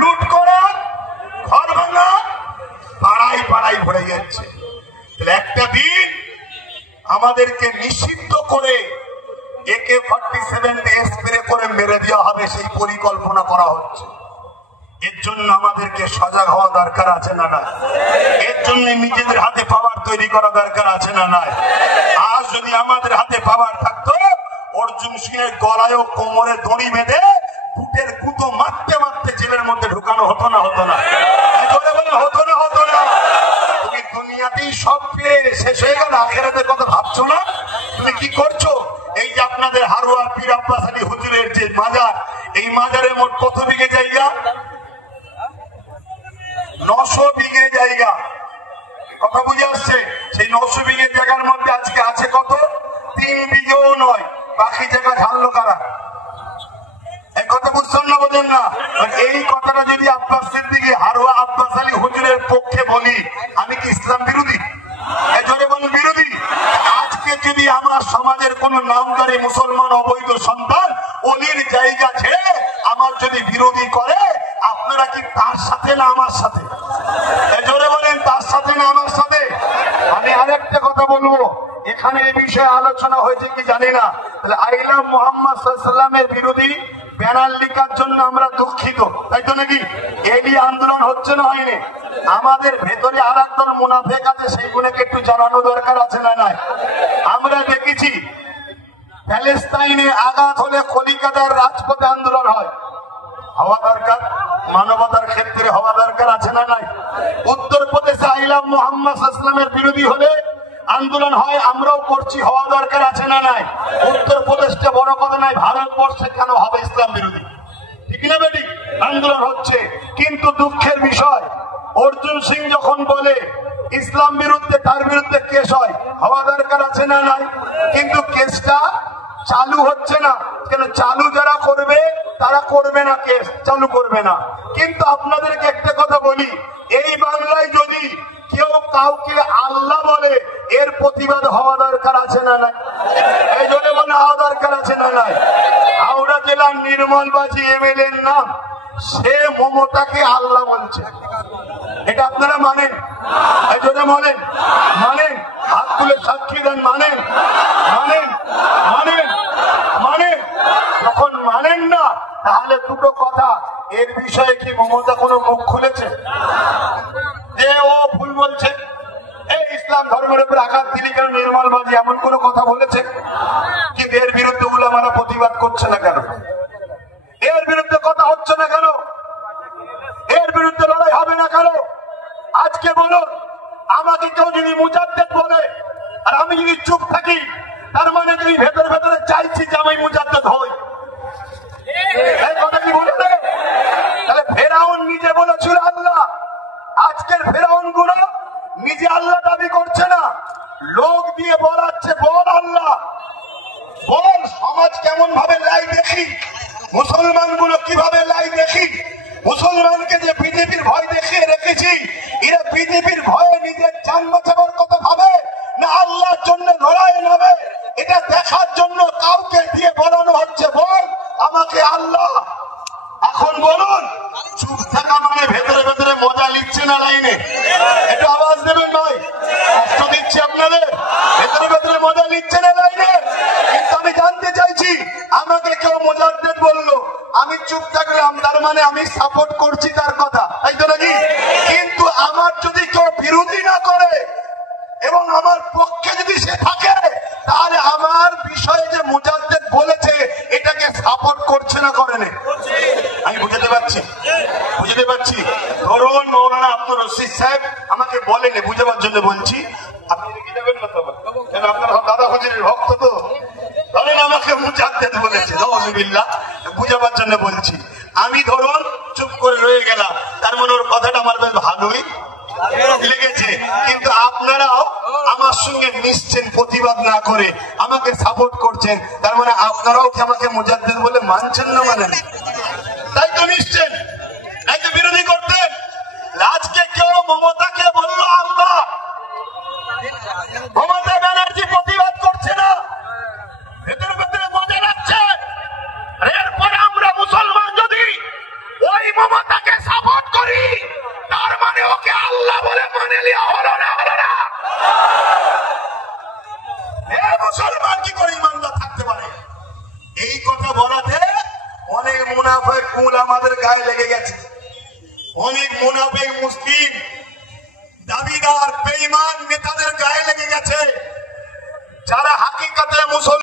লুট করা, ঘর ভাঙা, পাড়ায় পাড়ায় ভরে যাচ্ছে। একটা দিন আমাদেরকে নিষিদ্ধ করে AK-47 স্প্রে করে মেরে দেওয়া হবে, সেই পরিকল্পনা করা হচ্ছে। এর জন্য আমাদেরকে সজাগ হওয়া দরকার আছে না নাই? এর জন্য নিজেদের হাতে পাওয়ার তৈরি করা দরকার আছে না নাই? আজ যদি আমাদের হাতে পাওয়ার থাকতো, অর্জুন সিংয়ের গলায় ও কোমরে দড়ি বেঁধে বুটের গুঁতো মারতে মারতে জেলের মধ্যে ঢুকানো হতো না? হতো না? হতো না? হতো না? তুমি দুনিয়াতেই সব পেয়ে শেষ হয়ে গেল, আখিরাতের কথা ভাবছো না? তুমি কি করছো? এই যে আপনাদের হারোয়া পীর আব্বাস আলী হুজুরের যে মাজার, এই মাজারে মোট কত বিঘে জায়গা? 900 বিঘে জায়গা। কথা বুঝে আসছে? সেই 900 বিঘে জায়গার মধ্যে আজকে আছে কত? 3 বিঘেও নয়। বাকি জায়গা ঢাললো কারা? এই কথা বুঝছেন না? বোঝেন না? এই কথাটা যদি আব্বাস সিদ্দিকী হারোয়া আব্বাস আলী হুজুরের পক্ষে বলি, আমি কি ইসলাম বিরোধী? জোরে বলুন বিরোধী। আজকে যদি আমার সমাজের কোন নামদারি মুসলমান অবৈধ সন্তান অলির জায়গা ছেড়ে আমার যদি বিরোধী করে, আপনারা কি তার সাথে না আমার সাথে? জোরে বলেন, তার সাথে না আমার সাথে? আমি আরেকটা কথা বলবো, এখানে এই বিষয়ে আলোচনা হয়েছে কি জানি না, আইলাম মুহাম্মদ সাল্লাল্লাহু আলাইহি ওয়াসাল্লামের বিরোধী ব্যানার লিখার জন্য আমরা দুঃখিত, তাই তো নাকি? এই আন্দোলন হচ্ছে না হয়নি? আমাদের ভেতরে আর একদল মুনাফেক আছে, সেইগুলোকে একটু জানানো দরকার আছে না নাই? আমরা দেখেছি প্যালেস্তাইনে আঘাত হলে কলিকাতার রাজপথে আন্দোলন হয়, হওয়া দরকার, মানবতার ক্ষেত্রে হওয়া দরকার আছে না নাই? উত্তরপ্রদেশে আইলাম মুহাম্মদ সাল্লাল্লাহু আলাইহি ওয়াসাল্লামের বিরোধী হলে আন্দোলন হয়, আমরাও করছি, হওয়া দরকার আছে না নাই? উত্তরপ্রদেশটা বড় কথা নাই, ভারতবর্ষে কেন হবে ইসলাম বিরোধী? ঠিক না বেটি? আন্দোলন হচ্ছে। কিন্তু দুঃখের বিষয়, অর্জুন সিং যখন বলে ইসলাম বিরুদ্ধে, তার বিরুদ্ধে কেস হয়, হওয়া দরকার আছে না নাই? কিন্তু কেসটা চালু হচ্ছে না কেন? চালু যারা করবে তারা করবে না, কেস চালু করবে না। কিন্তু আপনাদেরকে একটা কথা বলি, এই বাংলায় যদি কেউ কাউকে আল্লাহ বলে, এর প্রতিবাদ হওয়া দরকার আছে না নাই? এই জন্য বলে হওয়া দরকার আছে না নাই? হাওড়া জেলার নির্মলবাজি MLA এর নাম, সে মমতাকে আল্লাহ বলছে, এটা আপনারা মানেন? এই জন্য বলেন মানেন? হাত তুলে সাক্ষী দেন, মানেন? মানেন? মানেন? মানেন? যখন মানেন না, তাহলে দুটো কথা, এর বিষয়ে কি মমতা কোনো মুখ খুলেছে? ও ভুল বলছে, এই ইসলাম ধর্মের উপর আঘাত দিলি কেন নির্মলবাজি, এমন কোন কথা বলেছে? কিন্তু এর বিরুদ্ধে উলামারা প্রতিবাদ করছে না কেন? এর বিরুদ্ধে কথা হচ্ছে না কেন? এর বিরুদ্ধে লড়াই হবে না কেন? আজকে বলুন, আমাকে কেউ যদি মুজাদ্দেদ বলে আর আমি যদি চুপ থাকি, তার মানে তুমি ভেতরে ভেতরে চাইছি যে আমি মুজাদ্দেদ হই। এই কথা কি বলে না? তাহলে ফেরাউন নিজে বলেছিল আল্লাহ, আজকের ফেরাউন গুলো নিজে আল্লাহ দাবি করছে না, লোক দিয়ে বলাচ্ছে বল আল্লাহ বল। সমাজ কেমন ভাবে লাই দেখি, মুসলমান গুলো কিভাবে লাই দেখি, মুসলমানকে যে বিজেপির ভয় দেখিয়ে রেখেছি, এরা বিজেপির ভয়ে নিজের জান বাঁচাবার কথা ভাবে না আল্লাহর জন্য লড়াই নামে, এটা দেখার জন্য কাউকে দিয়ে বলানো হচ্ছে বল আমাকে আল্লাহ। এখন বলুন, চুপ থাকা মানে ভেতরে ভেতরে মজা লিখছে না লাইনে? একটু আওয়াজ দেবেন ভাই, কষ্ট দিচ্ছি আপনাদের, ভেতরে ভেতরে মজা লিখছে না লাইনে? কিন্তু আমি জানতে চাইছি, আমাকে কেউ মুজাদ্দেদ বললো, আমি চুপ থাকলাম, তার মানে আমি সাপোর্ট করছি তার কথা, তাই তো নাকি? কিন্তু আমার যদি কেউ বিরোধী না করে এবং আমার পক্ষে যদি সে থাকে, তাহলে আমার বিষয়ে যে মুজাদ্দেদ বলেছে এটাকে সাপোর্ট করছে না করেনি? আমি বুঝতে পারছি, বুঝতে পারছি। ধরুন মৌলানা আব্দুর রশিদ সাহেব আমাকে বলেন, বুঝাবার জন্য বলছি, আপনি রেখে যাবেন না তো? কেন আপনার দাদা হুজুরের ভক্ত তো, ধরেন আমাকে মুজাদ্দেদ বলেছে, নাউযুবিল্লাহ, বুঝাবার জন্য বলছি। আমি ধরুন চুপ করে রয়ে গেলাম, তার মানে ওর কথাটা আমার বেশ ভালোই লেগেছে। কিন্তু আপনারাও আমার সঙ্গে মিশছেন, প্রতিবাদ না করে আমাকে সাপোর্ট করছেন, তার মানে আপনারাও কি আমাকে মুজাদ্দেদ বলে মানছেন না? মানেন? তাই তো মিশছেন, তাই তো বিরোধী করতেন। আজকে কেউ মমতাকে বললো আল্লাহ, মমতা ব্যানার্জি প্রতিবাদ করছে না, ভেতরে ভেতরে মজা রাখছে। এরপরে আমরা মুসলমান যদি ওই ক্ষমতাকে সাপোর্ট করি, তার মানে ওকে আল্লাহ বলে মানে লিয়া হলো না, হলো না? মুসলমান কি করে ইমানদার থাকতে পারে? এই কথা বলাতে অনেক মুনাফিক আমাদের গায়ে লেগে গেছে। অনেক মুনাফিক মুসলিম দাবিদার বেঈমান নেতাদের গায়ে লেগে গেছে, যারা হাকিকতে মুসলমান।